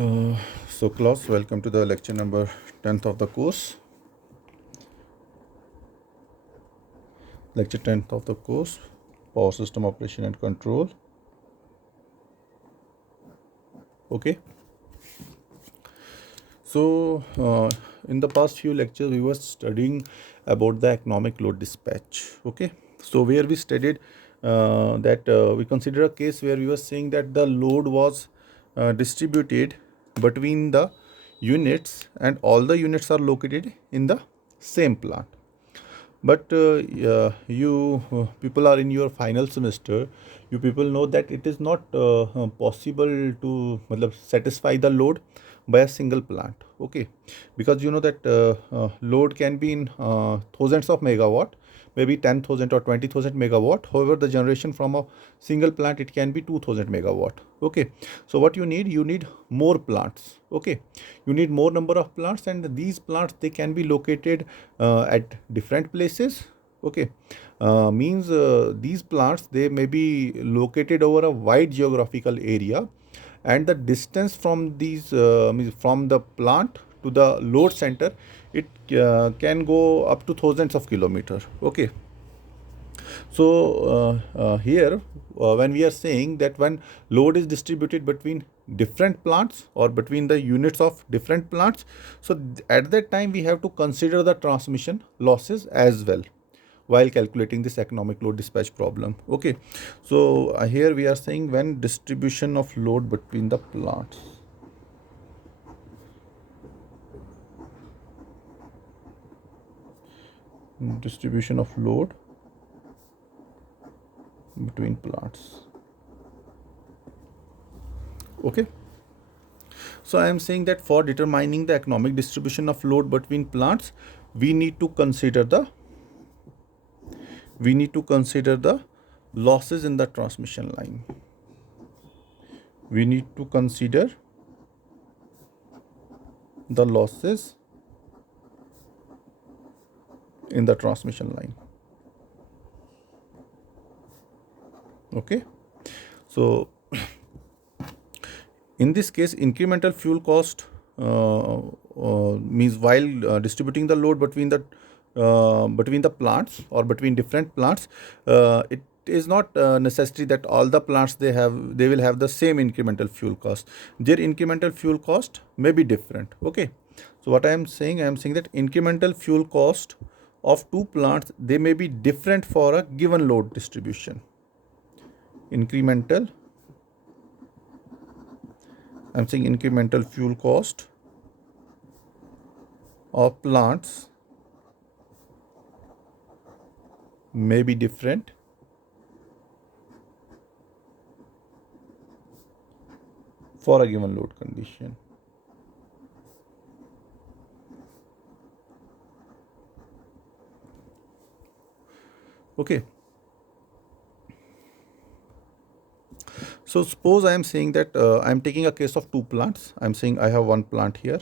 Uh, so class, welcome to the lecture number 10th of the course. Lecture 10th of the course, Power System Operation and Control. Okay. So in the past few lectures, we were studying about the economic load dispatch. Okay. So where we studied that we consider a case where we were saying that the load was distributed between the units and all the units are located in the same plant. But you people are in your final semester. You people know that it is not possible to satisfy the load by a single plant. Okay, because you know that load can be in thousands of megawatt, maybe 10,000 or 20,000 megawatt. However, the generation from a single plant, it can be 2,000 megawatt. Okay, so what you need more plants. Okay, you need more number of plants, and these plants, they can be located at different places. Okay, means these plants, they may be located over a wide geographical area, and the distance from these means from the plant to the load center, it can go up to thousands of kilometers. Okay, so here when we are saying that when load is distributed between different plants or between the units of different plants, so at that time we have to consider the transmission losses as well while calculating this economic load dispatch problem. Okay, so here we are saying when distribution of load between the plants. Distribution of load between plants. Okay, so I am saying that for determining the economic distribution of load between plants, we need to consider the losses in the transmission line. We need to consider the losses in the transmission line. Okay, so in this case, incremental fuel cost means while distributing the load between the plants or between different plants, it is not necessary that all the plants they will have the same incremental fuel cost. Their incremental fuel cost may be different. Okay, so what I am saying that incremental fuel cost of two plants, they may be different for a given load distribution. I'm saying incremental fuel cost of plants may be different for a given load condition. Okay, so suppose I am saying that I am taking a case of two plants. I am saying I have one plant here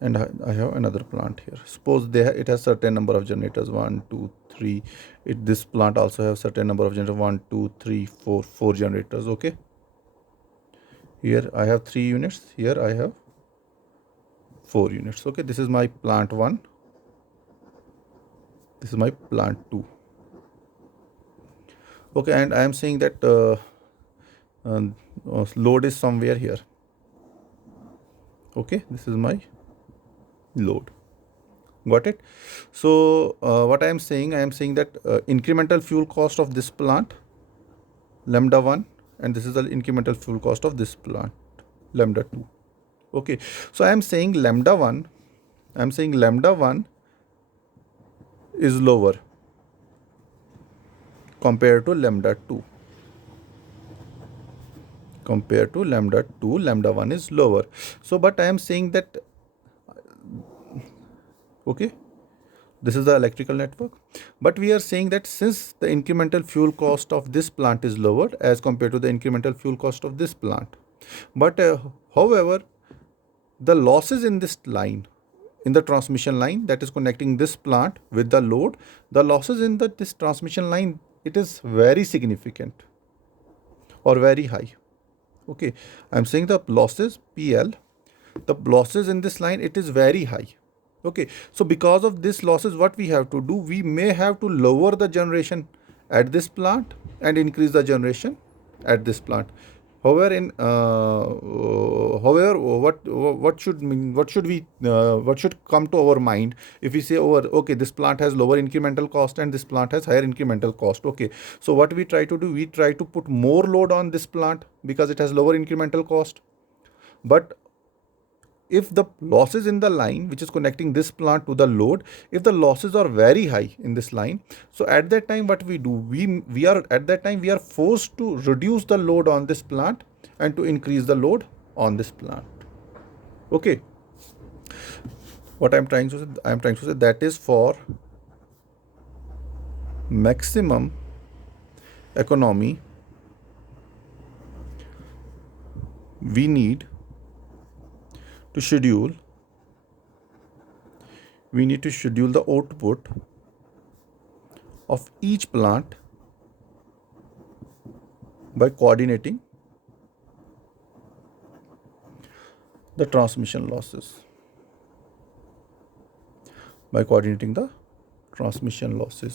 and I have another plant here. Suppose it has certain number of generators, 1 2 3. This plant also have certain number of generators, 1 2 3 4 generators. Okay, here I have 3 units, here I have 4 units. Okay, this is my plant 1, this is my plant 2. Okay, and I am saying that load is somewhere here. Okay, this is my load. Got it? So what I am saying that incremental fuel cost of this plant, lambda 1, and this is the incremental fuel cost of this plant, lambda 2. Okay, so I am saying lambda 1 is lower compared to lambda 2. Lambda 1 is lower. So but I am saying that okay, this is the electrical network, but we are saying that since the incremental fuel cost of this plant is lower as compared to the incremental fuel cost of this plant, but however, the losses in this line, in the transmission line that is connecting this plant with the load, the losses in this transmission line, it is very significant or very high. Okay, I'm saying the losses PL, the losses in this line, it is very high. Okay, so because of this losses, what we have to do, we may have to lower the generation at this plant and increase the generation at this plant. However, what should mean, what should come to our mind if we say, oh, okay, this plant has lower incremental cost and this plant has higher incremental cost. Okay, so what we try to do, we try to put more load on this plant because it has lower incremental cost. But if the losses in the line which is connecting this plant to the load, if the losses are very high in this line, so at that time what we do, we are at that time we are forced to reduce the load on this plant and to increase the load on this plant. Okay, what I'm trying to say, that is for maximum economy, we need to schedule the output of each plant by coordinating the transmission losses.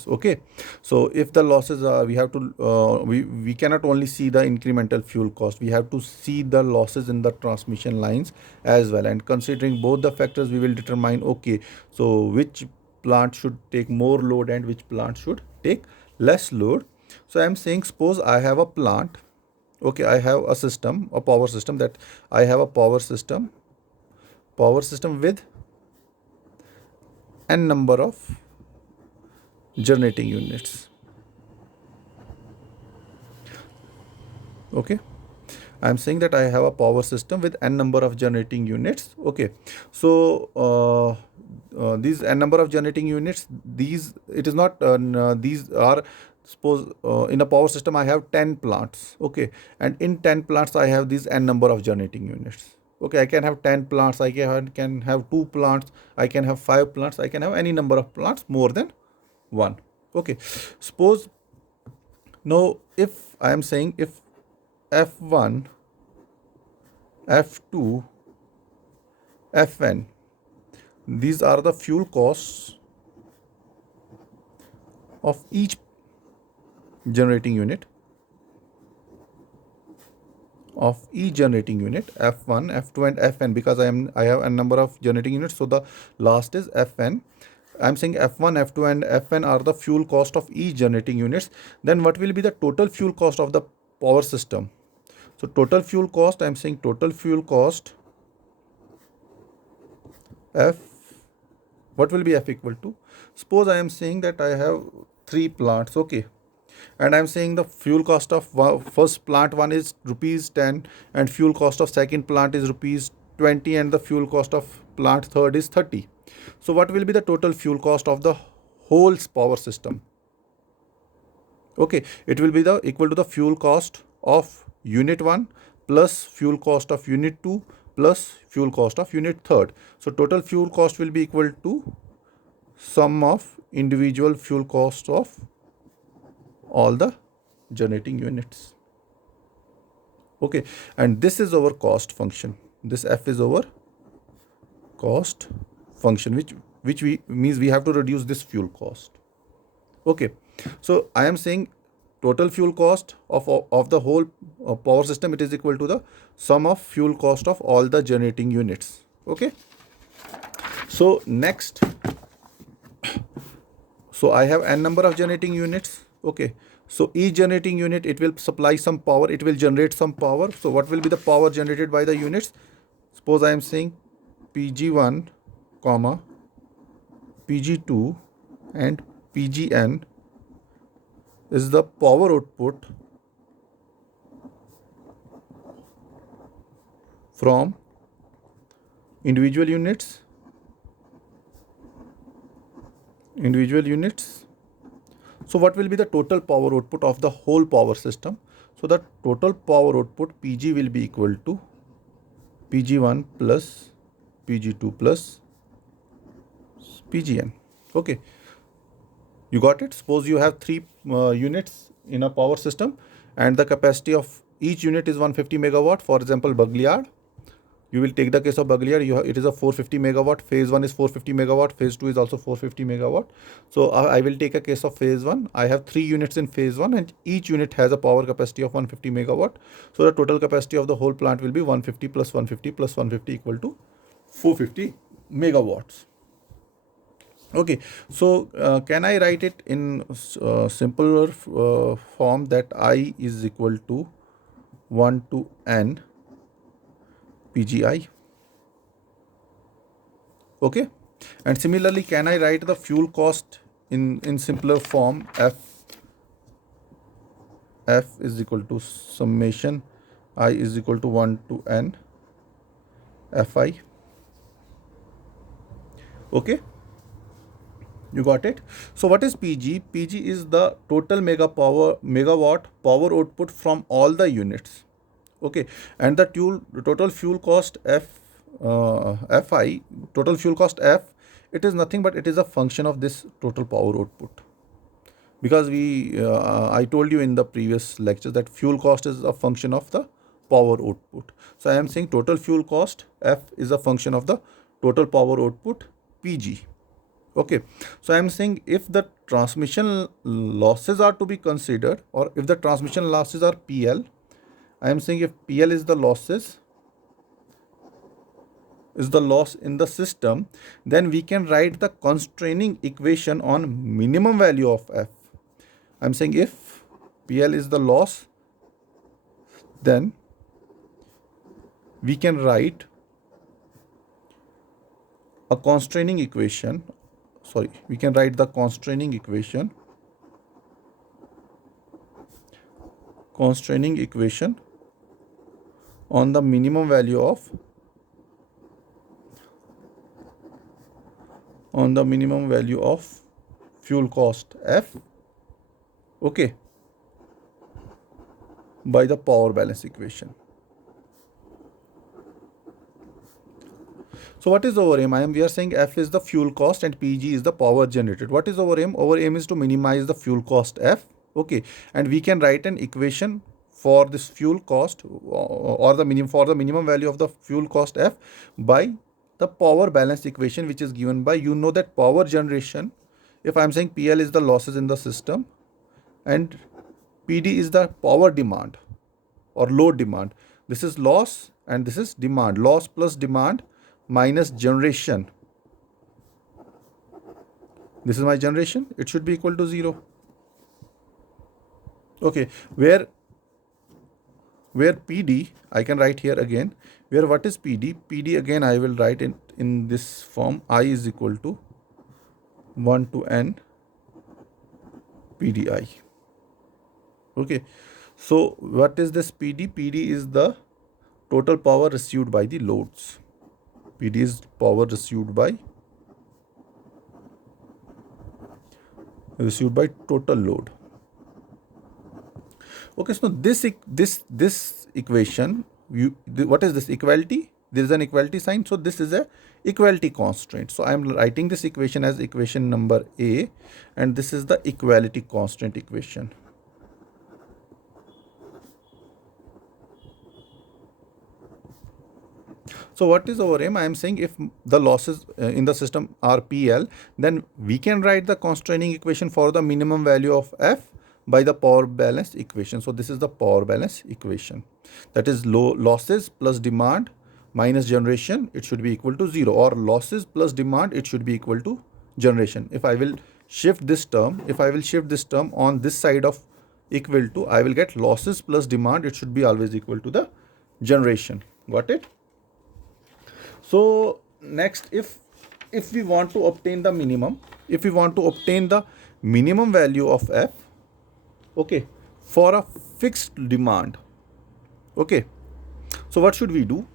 Okay, so if the losses are, we have to we cannot only see the incremental fuel cost, we have to see the losses in the transmission lines as well, and considering both the factors, we will determine, okay, so which plant should take more load and which plant should take less load. So I'm saying, suppose I have a plant, okay, I have a system, a power system, that I have a power system with n number of generating units. Okay, I'm saying that I have a power system with n number of generating units. Okay, so these n number of generating units, these, it is not these are, suppose in a power system I have 10 plants. Okay, and in 10 plants I have these n number of generating units. Okay, I can have 10 plants, I can have 2 plants, I can have 5 plants, I can have any number of plants more than 1. Okay, suppose now if I am saying, if F1, F2, Fn, these are the fuel costs of each generating unit, F1, F2 and Fn, because I have a number of generating units, so the last is Fn. I'm saying F1, F2 and Fn are the fuel cost of each generating units. Then what will be the total fuel cost of the power system? So total fuel cost, I'm saying total fuel cost F, what will be F equal to? Suppose I am saying that I have 3 plants, okay, and I'm saying the fuel cost of first plant 1 is rupees 10, and fuel cost of second plant is rupees 20, and the fuel cost of plant third is 30. So what will be the total fuel cost of the whole power system? Okay, it will be the equal to the fuel cost of unit 1 plus fuel cost of unit 2 plus fuel cost of unit third. So total fuel cost will be equal to sum of individual fuel costs of all the generating units. Okay, and this is our cost function. This F is our cost function, which we means we have to reduce this fuel cost. Okay, so I am saying total fuel cost of the whole power system, it is equal to the sum of fuel cost of all the generating units. Okay, so next, so I have n number of generating units. Okay, so each generating unit, it will supply some power, it will generate some power. So what will be the power generated by the units? Suppose I am saying Pg1 comma Pg2 and Pgn is the power output from individual units. So what will be the total power output of the whole power system? So the total power output Pg will be equal to Pg1 plus Pg2 plus Pgn. Okay, you got it. Suppose you have 3 units in a power system, and the capacity of each unit is 150 megawatt. For example, Bagliard, you will take the case of Bagliard. It is a 450 megawatt. Phase 1 is 450 megawatt. Phase 2 is also 450 megawatt. So I will take a case of phase 1. I have 3 units in phase 1 and each unit has a power capacity of 150 megawatt. So the total capacity of the whole plant will be 150 plus 150 plus 150 equal to 450 megawatts. Okay, so can I write it in simpler form that I is equal to 1 to n PGI? Okay, and similarly, can I write the fuel cost in simpler form? F is equal to summation I is equal to 1 to n Fi. Okay, you got it. So what is PG? PG is the total megawatt power output from all the units. Okay, and the total fuel cost Fi, total fuel cost F, it is nothing but it is a function of this total power output. Because I told you in the previous lecture that fuel cost is a function of the power output. So I am saying total fuel cost F is a function of the total power output PG. Okay, so I am saying if the transmission losses are to be considered, or if the transmission losses are PL, I am saying if PL is the loss in the system, then we can write the constraining equation on minimum value of F. I am saying if PL is the loss, then we can write a constraining equation. Sorry, we can write the constraining equation on the minimum value of fuel cost F, okay, by the power balance equation. So what is our aim? We are saying F is the fuel cost and PG is the power generated. What is our aim? Our aim is to minimize the fuel cost F, okay, and we can write an equation for this fuel cost or the minimum value of the fuel cost F by the power balance equation, which is given by, you know, that power generation. If I am saying PL is the losses in the system and PD is the power demand or load demand, this is loss and this is demand. Loss plus demand minus generation, this is my generation, it should be equal to 0. Okay, where PD I can write here again, where what is PD? PD again I will write in this form, I is equal to 1 to n PDI. Okay, so what is this PD? PD is the total power received by the loads. PD is power received by total load. Okay, so this equation, what is this? Equality. There is an equality sign, so this is a equality constraint. So I am writing this equation as equation number A, and this is the equality constraint equation. So what is our aim? I am saying if the losses in the system are PL, then we can write the constraining equation for the minimum value of F by the power balance equation. So this is the power balance equation. That is losses plus demand minus generation, it should be equal to 0, or losses plus demand, it should be equal to generation. If I will shift this term, on this side of equal to, I will get losses plus demand, it should be always equal to the generation. Got it? So next, if we want to obtain the minimum, value of F, okay, for a fixed demand, okay, so what should we do?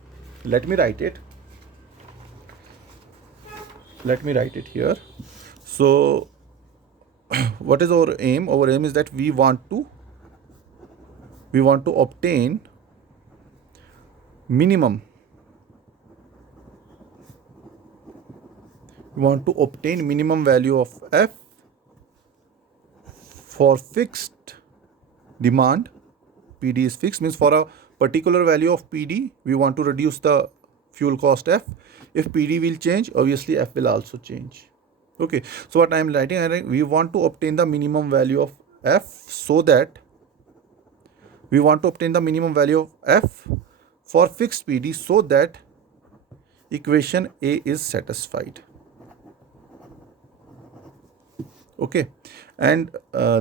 Let me write it here. So what is our aim? Our aim is that we want to obtain minimum. We want to obtain minimum value of F for fixed demand PD is fixed, means for a particular value of PD, we want to reduce the fuel cost F. If PD will change, obviously F will also change. Okay, so what I am writing, we want to obtain the minimum value of F so that we want to obtain the minimum value of F for fixed PD so that equation A is satisfied. Okay, and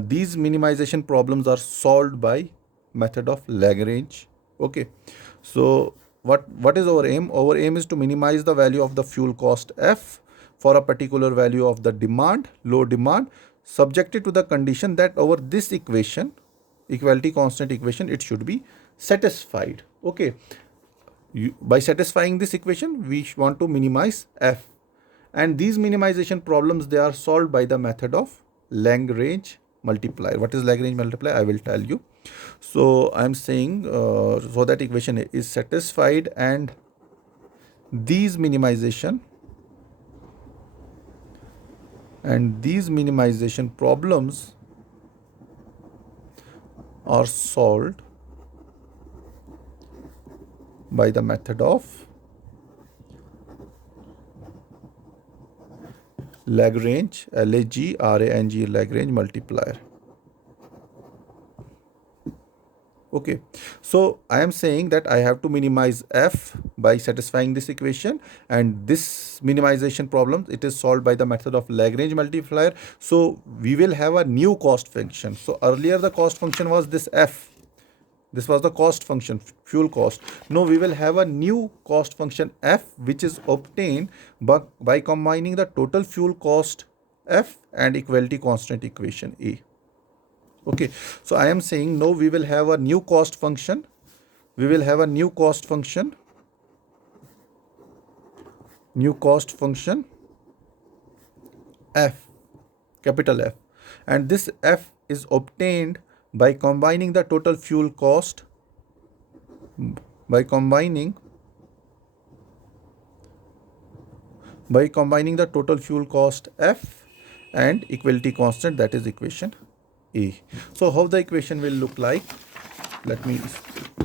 these minimization problems are solved by method of Lagrange. Okay, so what is our aim? Our aim is to minimize the value of the fuel cost F for a particular value of the demand, load demand, subjected to the condition that over this equation, equality constant equation, it should be satisfied. Okay, by satisfying this equation, we want to minimize F. And these minimization problems, they are solved by the method of Lagrange multiplier. What is Lagrange multiplier? I will tell you. So I am saying so that equation is satisfied, and these minimization problems are solved by the method of Lagrange, Lagrange multiplier. Okay, so I am saying that I have to minimize F by satisfying this equation, and this minimization problem, it is solved by the method of Lagrange multiplier. So we will have a new cost function. So earlier the cost function was this F. This was the cost function, fuel cost. Now we will have a new cost function F, which is obtained by combining the total fuel cost F and equality constant equation A. Okay, so I am saying now we will have a new cost function. We will have a new cost function. New cost function F, capital F. And this F is obtained by combining the total fuel cost, by combining the total fuel cost F and equality constant, that is equation A. So how the equation will look like? Let me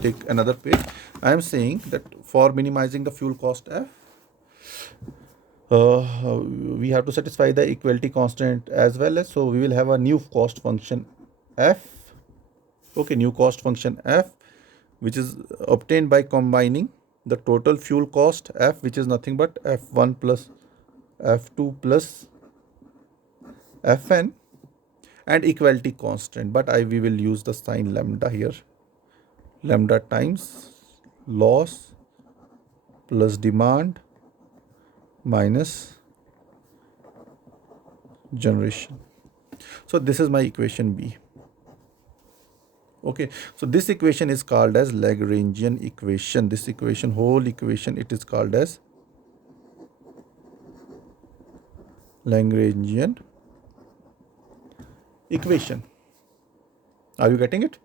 take another page. I am saying that for minimizing the fuel cost F, we have to satisfy the equality constant as well as, so we will have a new cost function F. Okay, new cost function F, which is obtained by combining the total fuel cost F, which is nothing but F1 plus F2 plus Fn, and equality constant, but we will use the sign lambda here. Lambda times loss plus demand minus generation. So this is my equation B. Okay, so this equation is called as Lagrangian equation. This equation, whole equation, it is called as Lagrangian equation. Are you getting it?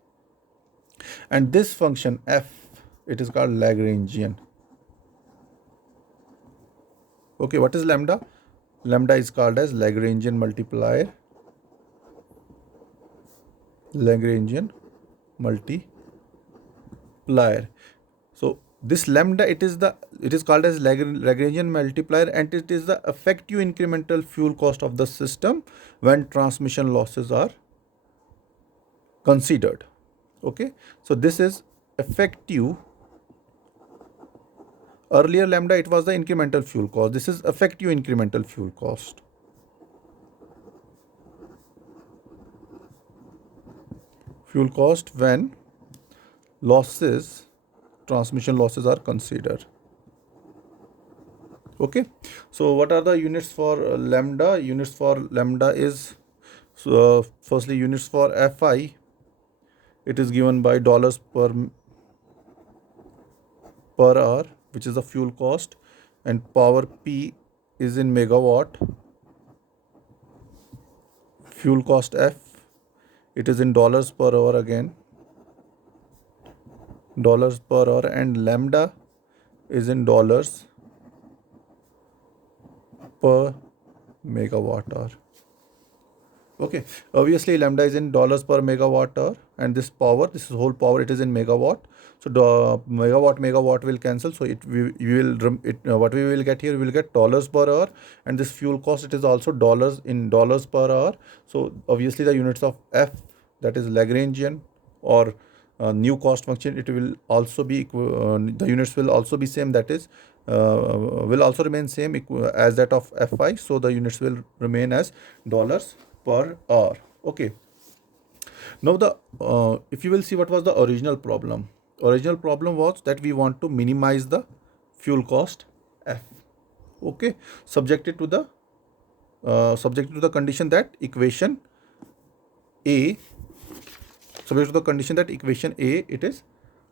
And this function F, it is called Lagrangian. Okay, what is lambda? Lambda is called as Lagrangian multiplier. Lagrangian multiplier. So this lambda, it is called as Lagrangian multiplier, and it is the effective incremental fuel cost of the system when transmission losses are considered. Okay, so this is effective. Earlier lambda, it was the incremental fuel cost. This is effective incremental fuel cost. Fuel cost when transmission losses are considered. Okay, so what are the units for lambda? Units for lambda is, firstly, units for Fi, it is given by dollars per hour, which is the fuel cost, and power P is in megawatt. Fuel cost F, it is in dollars per hour again, dollars per hour, and lambda is in dollars per megawatt hour. Okay, obviously lambda is in dollars per megawatt hour, and this power, this whole power, it is in megawatt. So the megawatt will cancel. So we will what we will get here, we will get dollars per hour, and this fuel cost, it is also dollars, in dollars per hour. So obviously the units of F, that is Lagrangian or new cost function, it will also be the units will also be same, that is will also remain same as that of Fi. So the units will remain as dollars per hour. Okay. Now the if you will see what was the original problem. Original problem was that we want to minimize the fuel cost F. Okay, subjected to the condition that equation A, subject to the condition that equation A, it is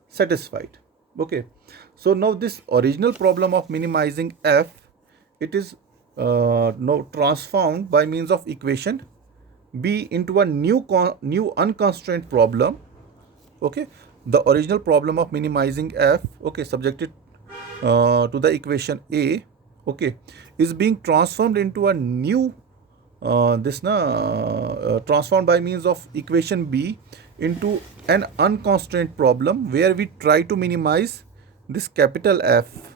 satisfied. Okay, so now this original problem of minimizing F, it is now transformed by means of equation B into a new unconstrained problem. Okay, the original problem of minimizing F, okay, subjected to the equation A, okay, is being transformed into a new transformed by means of equation B into an unconstrained problem where we try to minimize this capital F.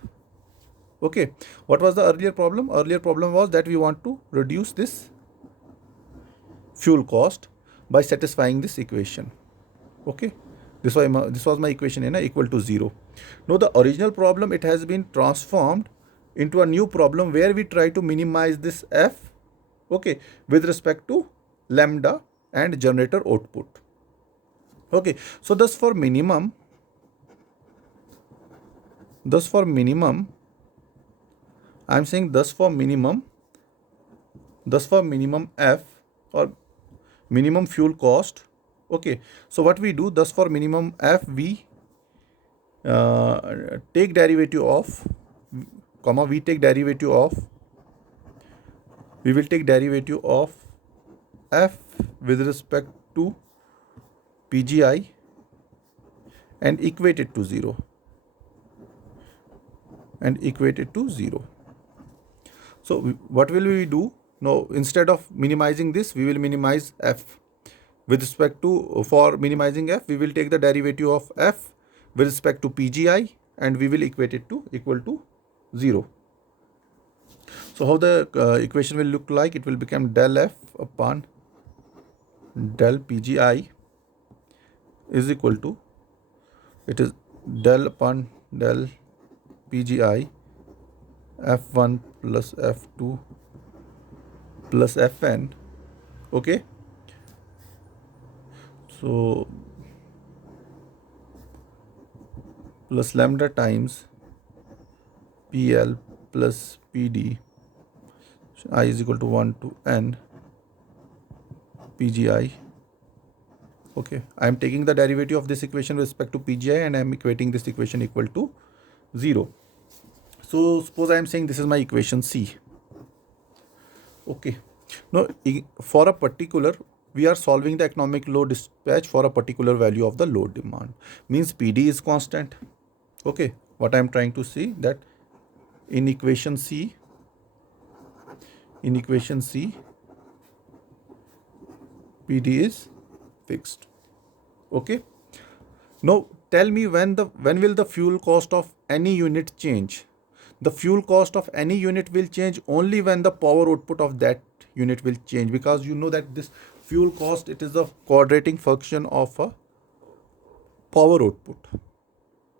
Okay, what was the earlier problem? Earlier problem was that we want to reduce this fuel cost by satisfying this equation. Okay, this was my equation n equal to 0. Now the original problem, it has been transformed into a new problem where we try to minimize this F, okay, with respect to lambda and generator output. Okay, so thus for minimum I'm saying thus for minimum F or minimum fuel cost. Okay, so what we do, thus for minimum F, we take derivative of, we will take derivative of F with respect to PGI and equate it to 0. So what will we do? Now, instead of minimizing this, we will minimize F. With respect to, for minimizing F, we will take the derivative of F with respect to PGI and we will equate it to equal to 0. So how the equation will look like? It will become del F upon del PGI is equal to, it is del upon del PGI F1 plus F2 plus Fn. Okay, so plus lambda times PL plus PD, I is equal to 1 to n PGI. Okay, I am taking the derivative of this equation with respect to PGI and I am equating this equation equal to 0. So suppose I am saying this is my equation C. Okay, now for a particular, we are solving the economic load dispatch for a particular value of the load demand, means PD is constant. Okay, what I am trying to see, that in equation C, PD is fixed. Okay, now tell me when will the fuel cost of any unit change? The fuel cost of any unit will change only when the power output of that unit will change, because you know that this fuel cost, it is a quadratic function of a power output.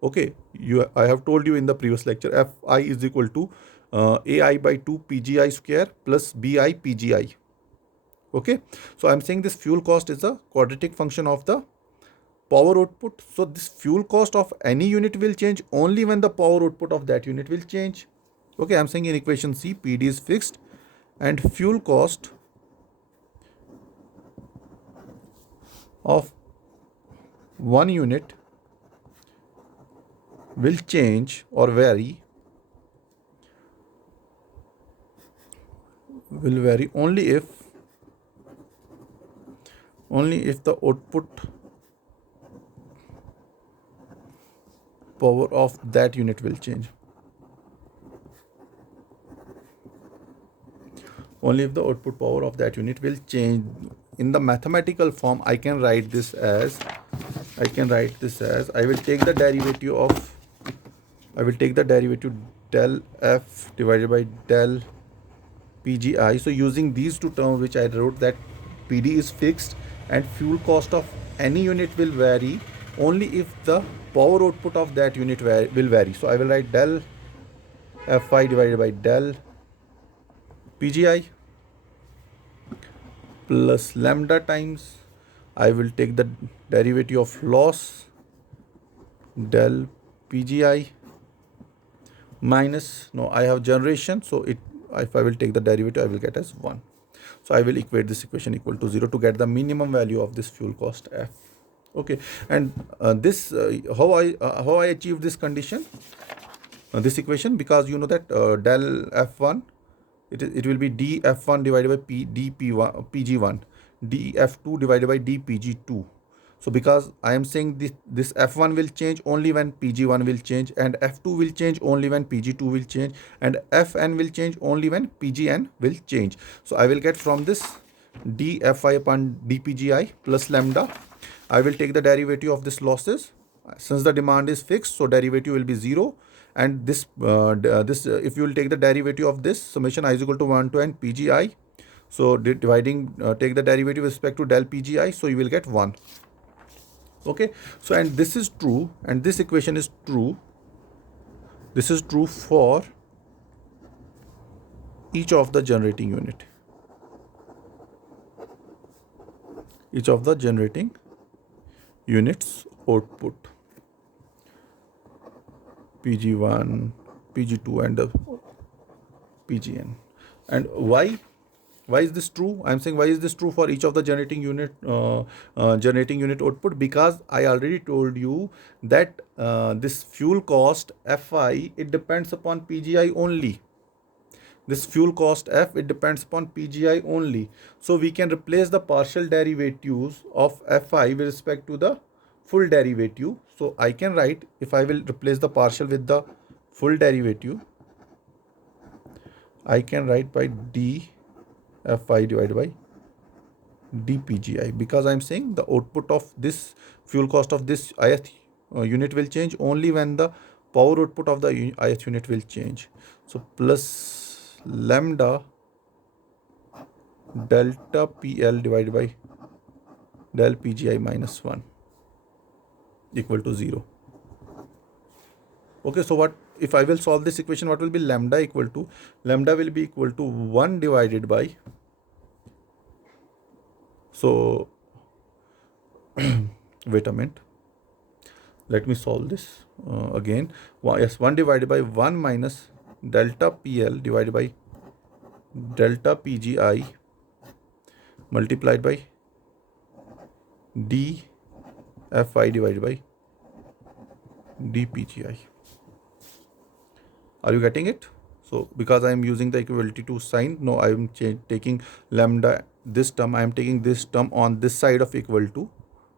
Okay, I have told you in the previous lecture, Fi is equal to AI by 2 PGI square plus Bi PGI. Okay, so I'm saying this fuel cost is a quadratic function of the power output. So this fuel cost of any unit will change only when the power output of that unit will change. Okay, I'm saying in equation C, PD is fixed and fuel cost of one unit will change or vary, only if the output power of that unit will change. Only if the output power of that unit will change. in the mathematical form, I can write this as, I will take the derivative del f divided by del PGI. So using these two terms which I wrote, that PD is fixed and fuel cost of any unit will vary only if the power output of that unit will vary. So I will write del Fi divided by del PGI plus lambda times, I will take the derivative of loss del PGI minus, no, I have generation, so if I will take the derivative, I will get as 1. So I will equate this equation equal to 0 to get the minimum value of this fuel cost F. Okay, and how I achieve this condition, this equation, because you know that del F1, it will be dF1 divided by PG1, dF2 divided by dPG2. So because I am saying this F1 will change only when PG1 will change, and F2 will change only when PG2 will change, and Fn will change only when PGN will change. So I will get from this dFi upon dPGI plus lambda. I will take the derivative of this losses. Since the demand is fixed, so derivative will be 0. And this if you will take the derivative of this, summation I is equal to 1 to n PGI. So dividing, take the derivative with respect to del PGI, so you will get 1. Okay, so and this is true, and this equation is true. This is true for each of the generating unit. Each of the generating units output. PG1, PG2 and PGN. And why is this true? I'm saying why is this true for each of the generating unit output? Because I already told you that this fuel cost Fi, it depends upon PGI only. This fuel cost F, it depends upon PGI only. So we can replace the partial derivatives of Fi with respect to the full derivative. So I can write, if I will replace the partial with the full derivative, I can write by dFi divided by dPGI, because I'm saying the output of this fuel cost of this ith unit will change only when the power output of the ith unit will change. So plus lambda delta PL divided by del PGI minus 1 equal to 0. Okay, so what if I will solve this equation, what will be lambda equal to? Lambda will be equal to 1 divided by, so wait a minute, let me solve this again. Yes, 1 divided by 1 minus delta PL divided by delta PGI multiplied by dFi divided by dPGI. Are you getting it? So because I am using the equality to sign, no, I am taking lambda, this term, I am taking this term on this side of equal to.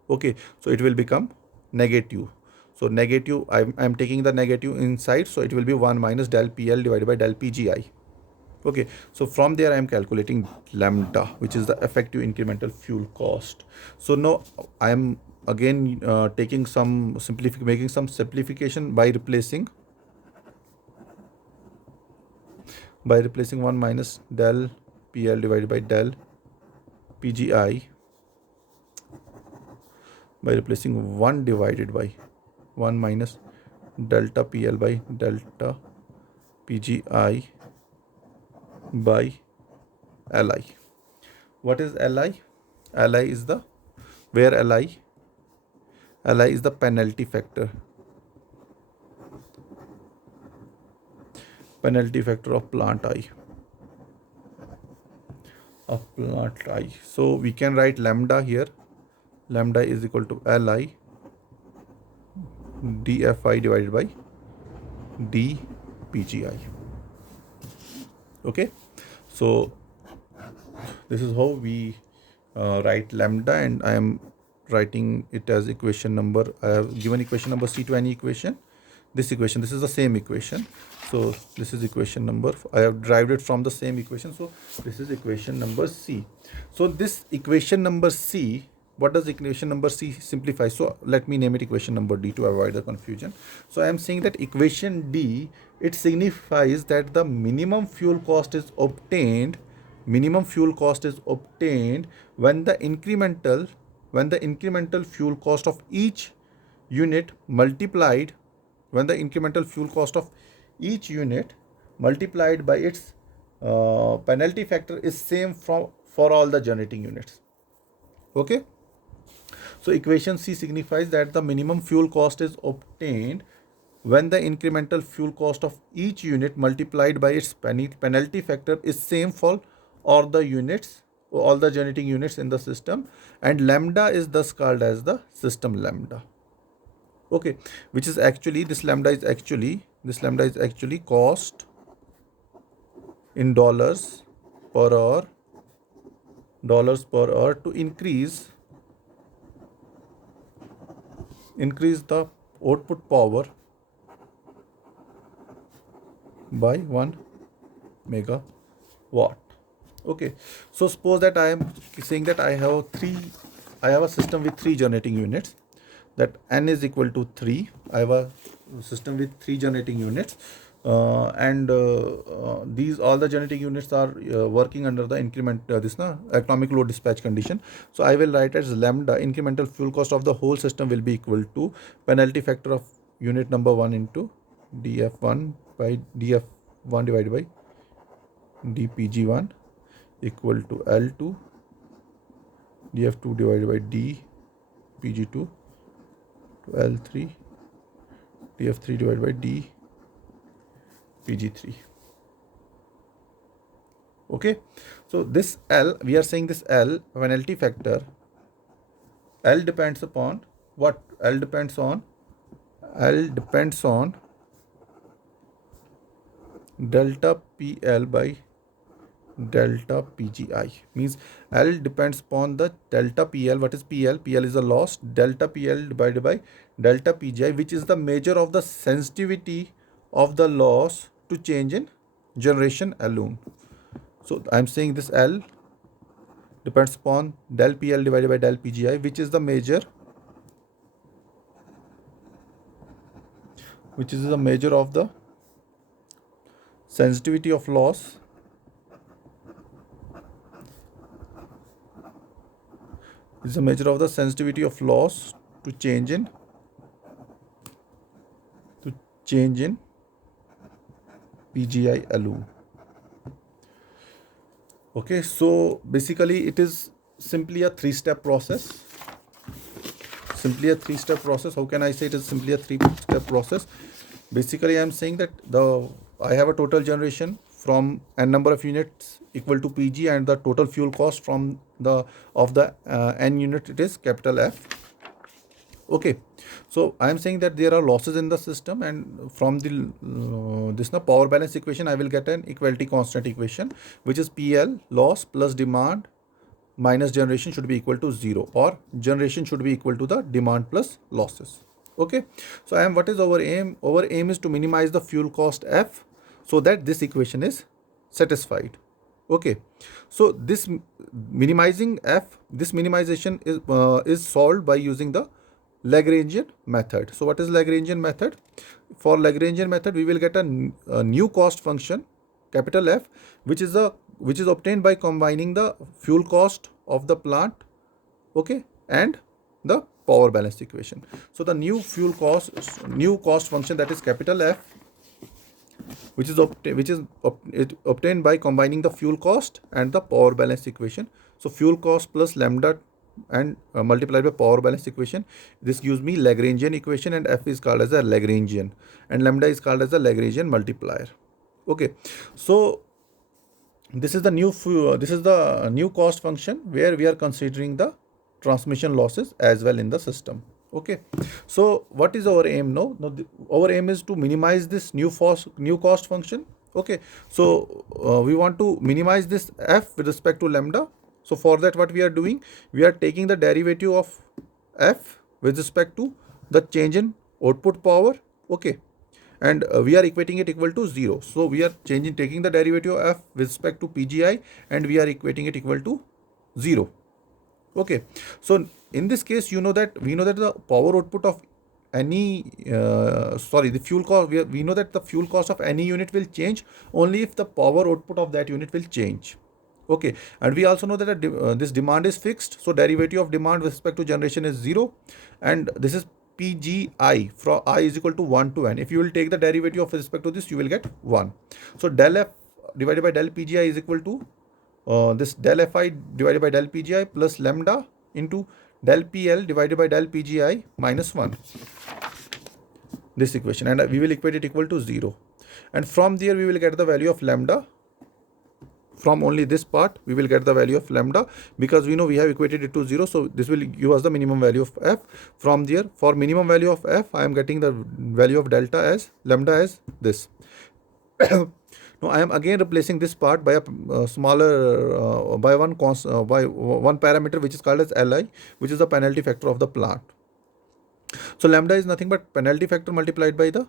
Okay, so it will become negative. So negative, I am taking the negative inside, so it will be 1 minus del PL divided by del PGI. Okay, so from there I am calculating lambda, which is the effective incremental fuel cost. So now I am again making some simplification by replacing 1 minus del PL divided by del PGI, by replacing 1 divided by 1 minus delta PL by delta PGI by Li. What is Li? Li is the, where Li is the penalty factor. Penalty factor of plant I. So we can write lambda here. Lambda is equal to Li dFi divided by dPGI. Okay, so this is how we write lambda, and I am writing it as equation number, I have given equation number C to any equation. This is the same equation. So this is equation number, I have derived it from the same equation. So this is equation number C. So this equation number C, what does equation number C simplify? So let me name it equation number D to avoid the confusion. So I am saying that equation D, it signifies that the minimum fuel cost is obtained when the incremental fuel cost of each unit multiplied by its penalty factor is same for all the generating units. Okay, so equation C signifies that the minimum fuel cost is obtained when the incremental fuel cost of each unit multiplied by its penalty factor is same for all the generating units in the system, and lambda is thus called as the system lambda. Okay, which is actually, this lambda is actually cost in dollars per hour to increase the output power by 1 megawatt. Okay, so suppose that I am saying that I have a system with 3 generating units, that n is equal to 3. I have a system with 3 generating units, and these all the generating units are working under the economic load dispatch condition. So I will write as lambda, incremental fuel cost of the whole system will be equal to penalty factor of unit number 1 into df1 by df1 divided by dpg1 equal to L2 df2 divided by dpg2 to L3 df3 divided by dpg3. Okay, so this L, we are saying this L, penalty factor, L depends upon what? L depends on delta PL by delta PGI. Means L depends upon the delta PL. What is PL? PL is the loss. Delta PL divided by delta PGI, which is the measure of the sensitivity of the loss to change in generation alone. So I am saying this L depends upon del PL divided by del PGI, which is the measure of the sensitivity of loss to change in PGI alone. Okay, so basically it is simply a three-step process. How can I say it is simply a three-step process? Basically I am saying that I have a total generation from n number of units equal to PG, and the total fuel cost from the n unit, it is capital F. Okay, so I am saying that there are losses in the system, and from the power balance equation I will get an equality constant equation, which is PL loss plus demand minus generation should be equal to 0, or generation should be equal to the demand plus losses. Okay, so what is our aim? Our aim is to minimize the fuel cost F so that this equation is satisfied. Okay, so this minimization is solved by using the Lagrangian method. So what is Lagrangian method? For Lagrangian method, we will get a new cost function, capital F, which is obtained by combining the fuel cost of the plant, okay, and the power balance equation. So the new cost function, that is capital F, which is obtained by combining the fuel cost and the power balance equation. So fuel cost plus lambda and multiplied by power balance equation, this gives me Lagrangian equation, and F is called as a Lagrangian, and lambda is called as a Lagrangian multiplier. Okay, so this is the new cost function where we are considering the transmission losses as well in the system. Okay, so what is our aim now? Our aim is to minimize this new cost function. Okay, so we want to minimize this F with respect to lambda. So for that, what we are doing, we are taking the derivative of F with respect to the change in output power. Okay, and we are equating it equal to 0. So we are taking the derivative of f with respect to PGI, and we are equating it equal to 0. Okay, so in this case, we know that the power output of any the fuel cost, we know that the fuel cost of any unit will change only if the power output of that unit will change. Okay, and we also know that this demand is fixed, so derivative of demand with respect to generation is 0, and this is PGI from I is equal to 1 to n. If you will take the derivative of respect to this, you will get 1. So del F divided by del PGI is equal to this del Fi divided by del PGI plus lambda into del PL divided by del PGI minus 1. This equation, and we will equate it equal to 0. And from there we will get the value of lambda. From only this part we will get the value of lambda, because we know we have equated it to 0. So this will give us the minimum value of f. From there, for minimum value of f, I am getting the value of delta as lambda as this. Now I am again replacing this part by a smaller by one parameter which is called as Li, which is the penalty factor of the plant. So lambda is nothing but penalty factor multiplied by the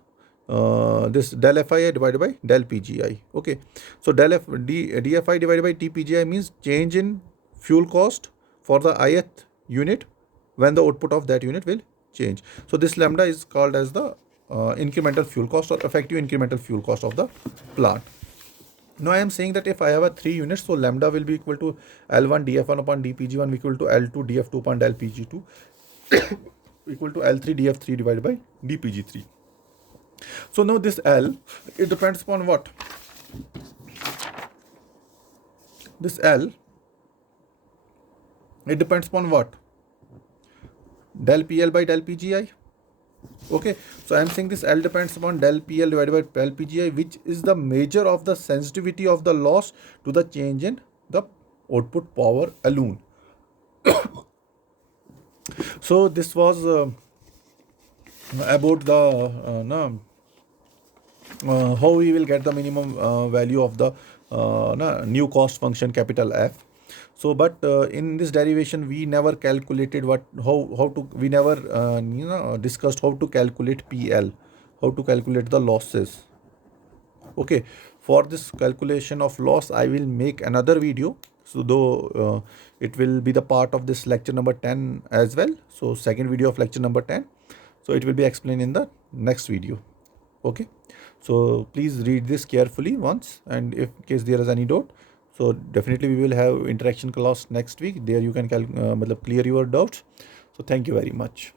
this del Fi divided by del PGI. Okay, so dFi divided by TPGI means change in fuel cost for the ith unit when the output of that unit will change. So this lambda is called as the incremental fuel cost or effective incremental fuel cost of the plant. Now I am saying that if I have a 3 units, so lambda will be equal to L1 dF1 upon dPg1 equal to L2 dF2 upon del Pg2 equal to L3 dF3 divided by dPg3. So now this L, it depends upon what? This L, it depends upon what? Del PL by del PGI. Okay, so I am saying this L depends upon del PL divided by del PGI, which is the measure of the sensitivity of the loss to the change in the output power alone. So this was about the how we will get the minimum value of the new cost function capital F. So but in this derivation we never calculated we never discussed how to calculate PL, how to calculate the losses. Okay, for this calculation of loss I will make another video, so though it will be the part of this lecture number 10 as well. So second video of lecture number 10, so it will be explained in the next video. Okay, so please read this carefully once, and if in case there is any doubt, so definitely we will have interaction class next week. There you can clear your doubts. So thank you very much.